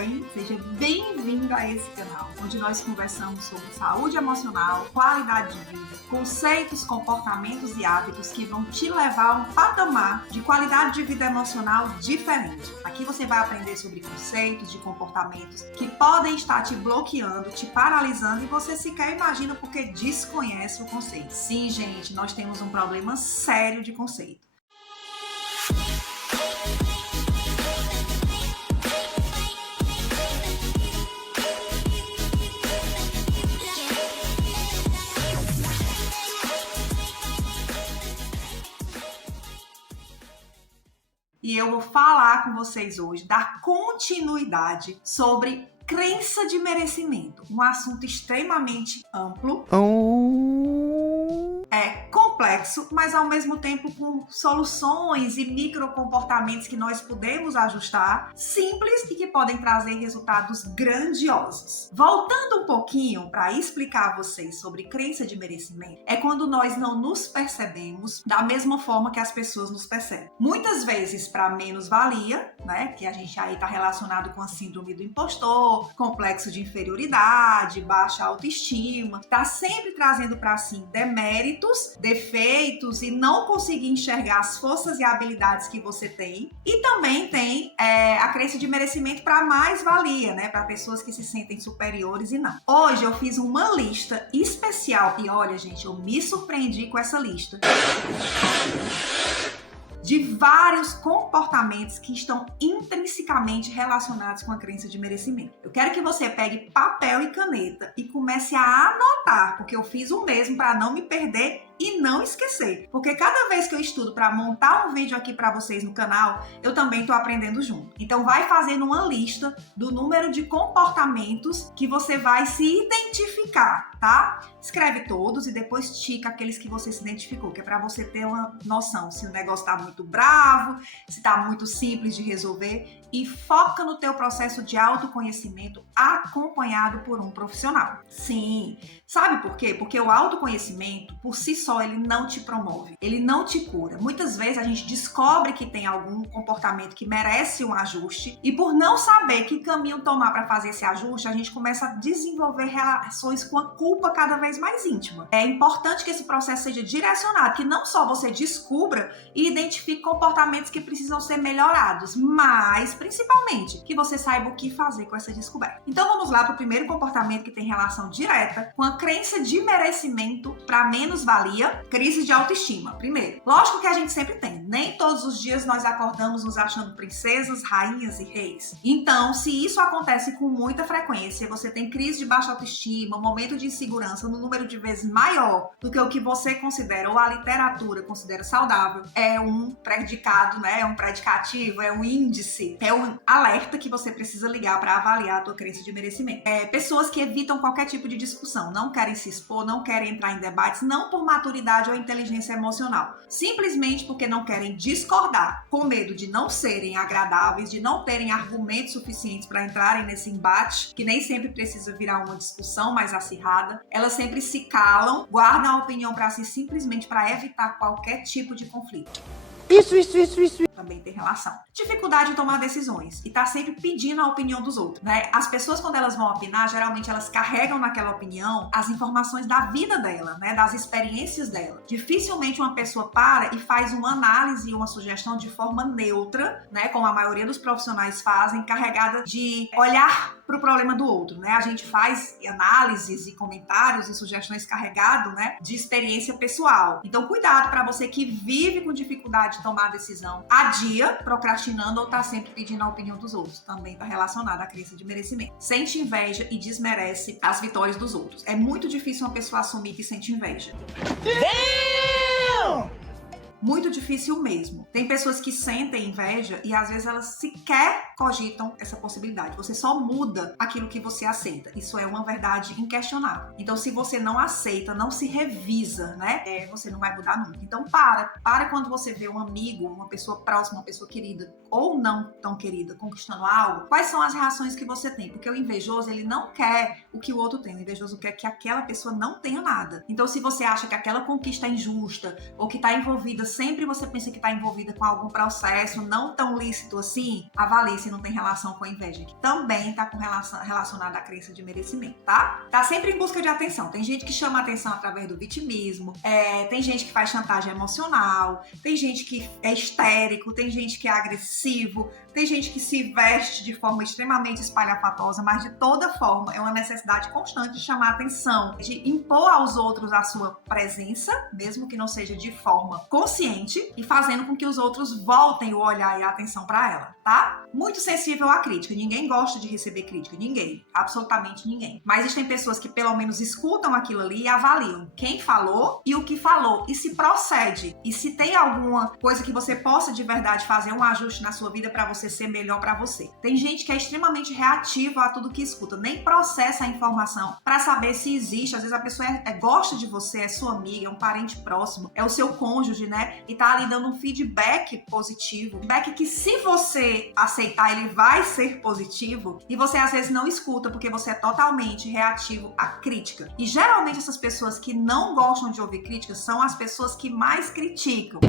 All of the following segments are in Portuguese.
bem? Seja bem-vindo a esse canal, onde nós conversamos sobre saúde emocional, qualidade de vida, conceitos, comportamentos e hábitos que vão te levar a um patamar de qualidade de vida emocional diferente. Aqui você vai aprender sobre conceitos de comportamentos que podem estar te bloqueando, te paralisando e você sequer imagina porque desconhece o conceito. Sim, gente, nós temos um problema sério de conceito. E eu vou falar com vocês hoje, dar continuidade sobre crença de merecimento. Um assunto extremamente amplo. É complexo, mas ao mesmo tempo com soluções e microcomportamentos que nós podemos ajustar, simples e que podem trazer resultados grandiosos. Voltando um pouquinho para explicar a vocês sobre crença de merecimento, é quando nós não nos percebemos da mesma forma que as pessoas nos percebem. Muitas vezes para menos-valia, né, que a gente aí está relacionado com a síndrome do impostor, complexo de inferioridade, baixa autoestima, está sempre trazendo para si deméritos, defeitos e não conseguir enxergar as forças e habilidades que você tem. E também tem a crença de merecimento para mais-valia, né? Para pessoas que se sentem superiores e não. Hoje eu fiz uma lista especial e olha, gente, eu me surpreendi com essa lista de vários comportamentos que estão intrinsecamente relacionados com a crença de merecimento. Eu quero que você pegue papel e caneta e comece a anotar, porque eu fiz o mesmo para não me perder e não esquecer. Porque cada vez que eu estudo para montar um vídeo aqui para vocês no canal, eu também estou aprendendo junto. Então vai fazendo uma lista do número de comportamentos que você vai se identificar, tá? Escreve todos e depois tica aqueles que você se identificou, que é para você ter uma noção se o negócio tá muito bravo, se tá muito simples de resolver, e foca no teu processo de autoconhecimento acompanhado por um profissional. Sim, sabe por quê? Porque o autoconhecimento, por si só, ele não te promove, ele não te cura. Muitas vezes a gente descobre que tem algum comportamento que merece um ajuste e por não saber que caminho tomar para fazer esse ajuste, a gente começa a desenvolver relações com a culpa cada vez mais íntima. É importante que esse processo seja direcionado, que não só você descubra e identifique comportamentos que precisam ser melhorados, mas principalmente que você saiba o que fazer com essa descoberta. Então vamos lá para o primeiro comportamento que tem relação direta com a crença de merecimento para menos-valia, crise de autoestima. Primeiro, lógico que a gente sempre tem, nem todos os dias nós acordamos nos achando princesas, rainhas e reis. Então, se isso acontece com muita frequência, você tem crise de baixa autoestima, momento de insegurança no número de vezes maior do que o que você considera ou a literatura considera saudável, é um predicado, né? É um predicativo, é um índice, é um alerta que você precisa ligar para avaliar a tua crença de merecimento. Pessoas que evitam qualquer tipo de discussão, não querem se expor, não querem entrar em debates, não por maturidade ou inteligência emocional, simplesmente porque não querem discordar, com medo de não serem agradáveis, de não terem argumentos suficientes para entrarem nesse embate, que nem sempre precisa virar uma discussão mais acirrada. Elas sempre se calam, guardam a opinião para si simplesmente para evitar qualquer tipo de conflito. Isso. Também tem relação. Dificuldade em tomar decisões e tá sempre pedindo a opinião dos outros, né? As pessoas, quando elas vão opinar, geralmente elas carregam naquela opinião as informações da vida dela, né? Das experiências dela. Dificilmente uma pessoa para e faz uma análise e uma sugestão de forma neutra, né? Como a maioria dos profissionais fazem, carregada de olhar para o problema do outro, né? A gente faz análises e comentários e sugestões carregados, né? De experiência pessoal. Então, cuidado para você que vive com dificuldade de tomar decisão, adia, procrastinando ou tá sempre pedindo a opinião dos outros. Também tá relacionado à crença de merecimento. Sente inveja e desmerece as vitórias dos outros. É muito difícil uma pessoa assumir que sente inveja. Muito difícil mesmo. Tem pessoas que sentem inveja e às vezes elas sequer cogitam essa possibilidade. Você só muda aquilo que você aceita. Isso é uma verdade inquestionável. Então, se você não aceita, não se revisa, né? Você não vai mudar nunca. Então, para quando você vê um amigo, uma pessoa próxima, uma pessoa querida ou não tão querida conquistando algo. Quais são as reações que você tem? Porque o invejoso, ele não quer o que o outro tem. O invejoso quer que aquela pessoa não tenha nada. Então, se você acha que aquela conquista é injusta ou que está envolvida sempre você pensa que está envolvida com algum processo não tão lícito assim, avalie se não tem relação com a inveja, que também está relacionada à crença de merecimento, tá? Tá sempre em busca de atenção. Tem gente que chama atenção através do vitimismo, tem gente que faz chantagem emocional, tem gente que é histérico, tem gente que é agressivo, tem gente que se veste de forma extremamente espalhafatosa, mas de toda forma é uma necessidade constante de chamar atenção, de impor aos outros a sua presença, mesmo que não seja de forma consciente, e fazendo com que os outros voltem o olhar e a atenção para ela, tá? Muito sensível à crítica. Ninguém gosta de receber crítica, ninguém, absolutamente ninguém. Mas existem pessoas que pelo menos escutam aquilo ali e avaliam quem falou e o que falou, e se procede, e se tem alguma coisa que você possa de verdade fazer um ajuste na sua vida para você ser melhor para você. Tem gente que é extremamente reativa a tudo que escuta, nem processa a informação para saber se existe. Às vezes a pessoa gosta de você, é sua amiga, é um parente próximo, é o seu cônjuge, né? E tá ali dando um feedback positivo, feedback que se você aceitar, ele vai ser positivo, e você às vezes não escuta porque você é totalmente reativo à crítica. E geralmente essas pessoas que não gostam de ouvir críticas são as pessoas que mais criticam.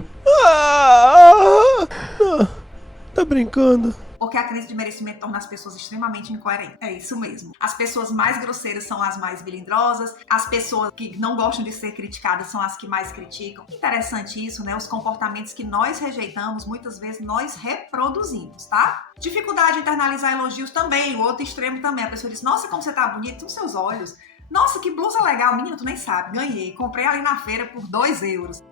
Tá brincando? Porque a crença de merecimento torna as pessoas extremamente incoerentes. É isso mesmo. As pessoas mais grosseiras são as mais melindrosas, as pessoas que não gostam de ser criticadas são as que mais criticam. Interessante isso, né? Os comportamentos que nós rejeitamos, muitas vezes nós reproduzimos, tá? Dificuldade de internalizar elogios também, o outro extremo também. A pessoa diz, nossa, como você tá bonito nos seus olhos. Nossa, que blusa legal. Menino, tu nem sabe, ganhei. Comprei ali na feira por 2 euros.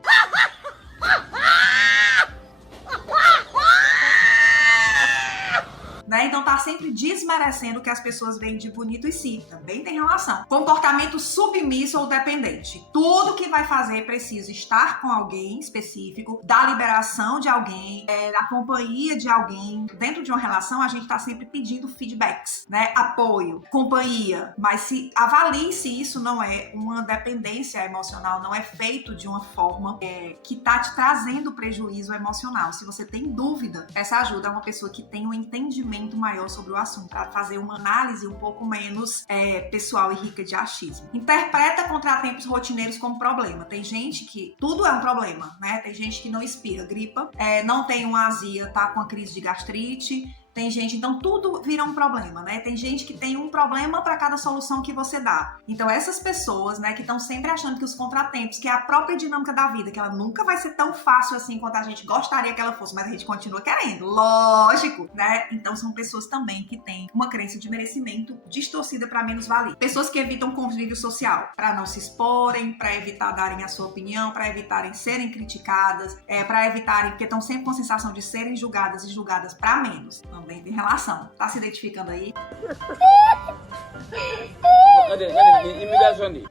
Né? Então tá sempre desmerecendo o que as pessoas veem de bonito e sim, também tem relação. Comportamento submisso ou dependente. Tudo que vai fazer precisa estar com alguém específico, da liberação de alguém, da companhia de alguém. Dentro de uma relação, a gente tá sempre pedindo feedbacks, né? Apoio, companhia. Mas se avalie se isso não é uma dependência emocional, não é feito de uma forma que tá te trazendo prejuízo emocional. Se você tem dúvida, essa ajuda é uma pessoa que tem um entendimento maior sobre o assunto, para fazer uma análise um pouco menos pessoal e rica de achismo. Interpreta contratempos rotineiros como problema. Tem gente que tudo é um problema, né? Tem gente que não espirra, gripa, não tem uma azia, tá com a crise de gastrite. Tem gente, então tudo vira um problema, né? Tem gente que tem um problema para cada solução que você dá. Então essas pessoas, né, que estão sempre achando que os contratempos, que é a própria dinâmica da vida, que ela nunca vai ser tão fácil assim quanto a gente gostaria que ela fosse, mas a gente continua querendo, lógico, né? Então são pessoas também que têm uma crença de merecimento distorcida para menos-valia. Pessoas que evitam convívio social, para não se exporem, para evitar darem a sua opinião, para evitarem serem criticadas, para evitarem, porque estão sempre com a sensação de serem julgadas e julgadas para menos. Também tem relação. Tá se identificando aí?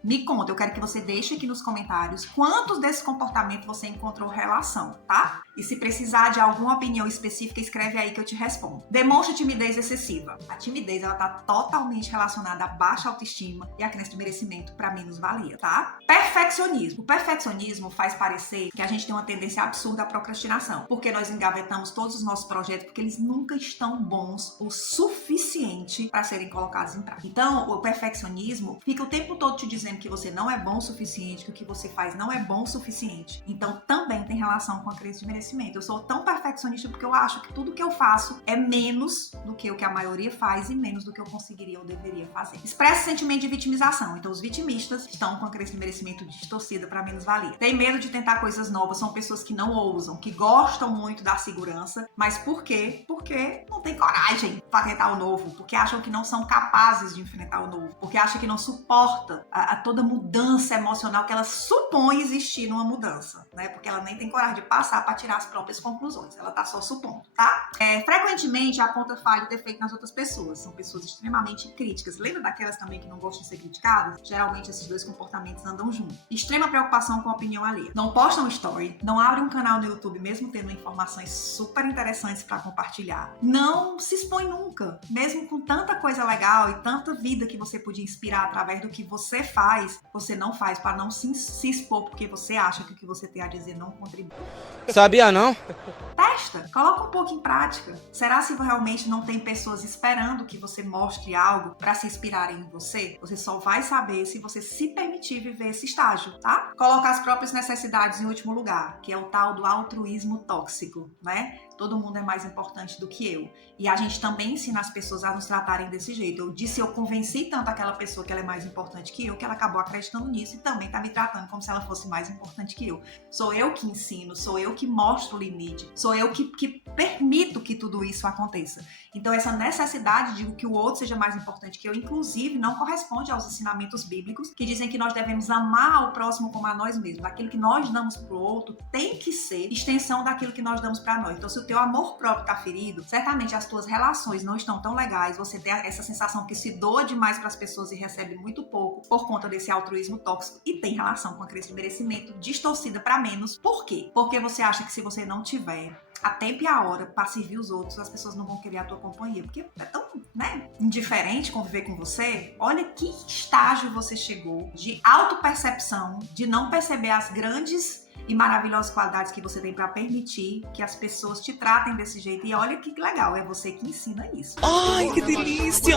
Me conta, eu quero que você deixe aqui nos comentários quantos desses comportamentos você encontrou relação, tá? E se precisar de alguma opinião específica, escreve aí que eu te respondo. Demonstra timidez excessiva. A timidez, ela tá totalmente relacionada à baixa autoestima e à crença de merecimento para menos-valia, tá? Perfeccionismo. O perfeccionismo faz parecer que a gente tem uma tendência absurda à procrastinação, porque nós engavetamos todos os nossos projetos porque eles nunca estão bons o suficiente para serem colocados em prática. Então, o perfeccionismo fica o tempo todo te dizendo que você não é bom o suficiente, que o que você faz não é bom o suficiente. Então, também tem relação com a crença de merecimento. Eu sou tão perfeccionista porque eu acho que tudo que eu faço é menos do que o que a maioria faz e menos do que eu conseguiria ou deveria fazer. Expressa sentimento de vitimização. Então, os vitimistas estão com a crença de merecimento distorcida para menos-valia. Tem medo de tentar coisas novas, são pessoas que não ousam, que gostam muito da segurança. Mas por quê? Porque não tem coragem para tentar o novo, porque acham que não são capazes de enfrentar o novo, porque acham que não suporta a toda mudança emocional que ela supõe existir numa mudança, né? Porque ela nem tem coragem de passar para tirar as próprias conclusões, ela tá só supondo, tá? Frequentemente aponta falha e defeito nas outras pessoas, são pessoas extremamente críticas. Lembra daquelas também que não gostam de ser criticadas? Geralmente esses dois comportamentos andam juntos. Extrema preocupação com a opinião alheia. Não postam story, não abrem um canal no YouTube mesmo tendo informações super interessantes para compartilhar. Não se expõe nunca, mesmo com tanta coisa legal e tanta vida que você podia inspirar através do que você faz, você não faz para não se expor porque você acha que o que você tem a dizer não contribui. Sabia não? Testa, coloca um pouco em prática. Será se realmente não tem pessoas esperando que você mostre algo para se inspirarem em você? Você só vai saber se você se permitir viver esse estágio, tá? Colocar as próprias necessidades em último lugar, que é o tal do altruísmo tóxico, né? Todo mundo é mais importante do que eu. E a gente também ensina as pessoas a nos tratarem desse jeito. Eu convenci tanto aquela pessoa que ela é mais importante que eu, que ela acabou acreditando nisso e também tá me tratando como se ela fosse mais importante que eu. Sou eu que ensino, sou eu que mostro o limite, sou eu que permito que tudo isso aconteça. Então essa necessidade de que o outro seja mais importante que eu, inclusive, não corresponde aos ensinamentos bíblicos que dizem que nós devemos amar o próximo como a nós mesmos. Aquilo que nós damos pro outro tem que ser extensão daquilo que nós damos para nós. Então se o teu amor próprio tá ferido, certamente as tuas relações não estão tão legais, você tem essa sensação que se doa demais para as pessoas e recebe muito pouco por conta desse altruísmo tóxico e tem relação com a crença de merecimento distorcida para menos. Por quê? Porque você acha que se você não tiver a tempo e a hora para servir os outros, as pessoas não vão querer a tua companhia, porque é tão, indiferente conviver com você. Olha que estágio você chegou de autopercepção, de não perceber as grandes e maravilhosas qualidades que você tem para permitir que as pessoas te tratem desse jeito. E olha que legal, é você que ensina isso. Ai, que delícia!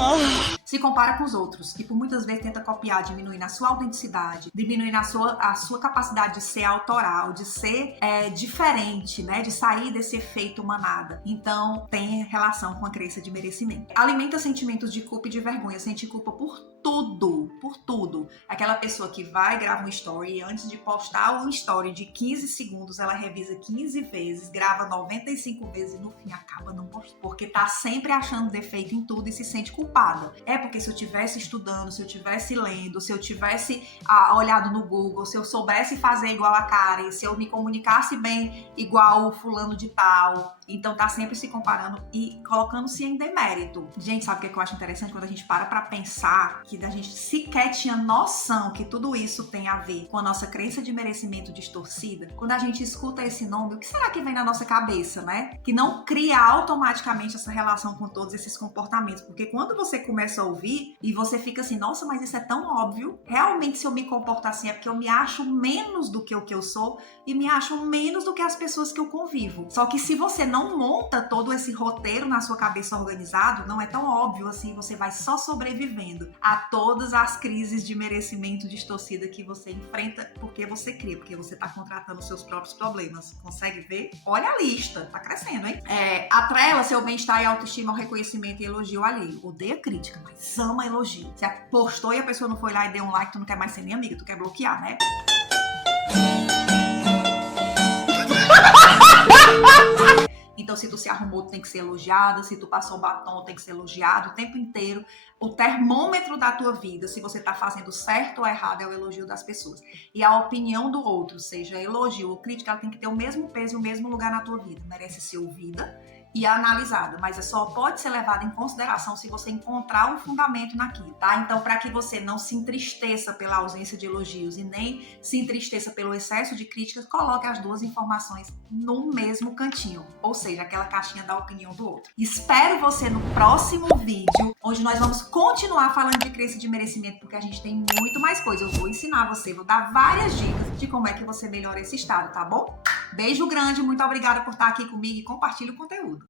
Se compara com os outros, que por muitas vezes tenta copiar, diminuindo a sua autenticidade, diminuindo a sua capacidade de ser autoral, de ser diferente, né? De sair desse efeito manada. Então, tem relação com a crença de merecimento. Alimenta sentimentos de culpa e de vergonha. Sente culpa por tudo, por tudo. Aquela pessoa que vai, grava um story e antes de postar um story de 15 segundos, ela revisa 15 vezes, grava 95 vezes e no fim acaba não postando. Porque tá sempre achando defeito em tudo e se sente culpada. É porque se eu tivesse estudando, se eu tivesse lendo, se eu tivesse olhado no Google, se eu soubesse fazer igual a Karen, se eu me comunicasse bem igual o fulano de tal. Então tá sempre se comparando e colocando-se em demérito. Gente, sabe o que eu acho interessante? Quando a gente para pra pensar que a gente sequer tinha noção que tudo isso tem a ver com a nossa crença de merecimento distorcida. Quando a gente escuta esse nome, o que será que vem na nossa cabeça, né? Que não cria automaticamente essa relação com todos esses comportamentos. Porque quando você começa a ouvir e você fica assim, nossa, mas isso é tão óbvio. Realmente, se eu me comporto assim é porque eu me acho menos do que o que eu sou e me acho menos do que as pessoas que eu convivo. Só que se você não monta todo esse roteiro na sua cabeça organizado, não é tão óbvio assim, você vai só sobrevivendo a todas as crises de merecimento distorcida que você enfrenta porque você cria, porque você tá contratando seus próprios problemas. Consegue ver? Olha a lista, tá crescendo, hein? Atrela seu bem-estar e autoestima ao reconhecimento e elogio alheio. Odeia crítica, mas ama elogio. Você postou e a pessoa não foi lá e deu um like, tu não quer mais ser nem amiga, tu quer bloquear, né? Então, se tu se arrumou, tu tem que ser elogiado. Se tu passou batom, tem que ser elogiado o tempo inteiro. O termômetro da tua vida, se você tá fazendo certo ou errado, é o elogio das pessoas. E a opinião do outro, seja elogio ou crítica, ela tem que ter o mesmo peso e o mesmo lugar na tua vida. Merece ser ouvida e analisada, mas só pode ser levada em consideração se você encontrar um fundamento naquilo, tá? Então, para que você não se entristeça pela ausência de elogios e nem se entristeça pelo excesso de críticas, coloque as duas informações no mesmo cantinho, ou seja, aquela caixinha da opinião do outro. Espero você no próximo vídeo, onde nós vamos continuar falando de crença de merecimento, porque a gente tem muito mais coisa. Eu vou ensinar você, vou dar várias dicas de como é que você melhora esse estado, tá bom? Beijo grande, muito obrigada por estar aqui comigo e compartilhe o conteúdo.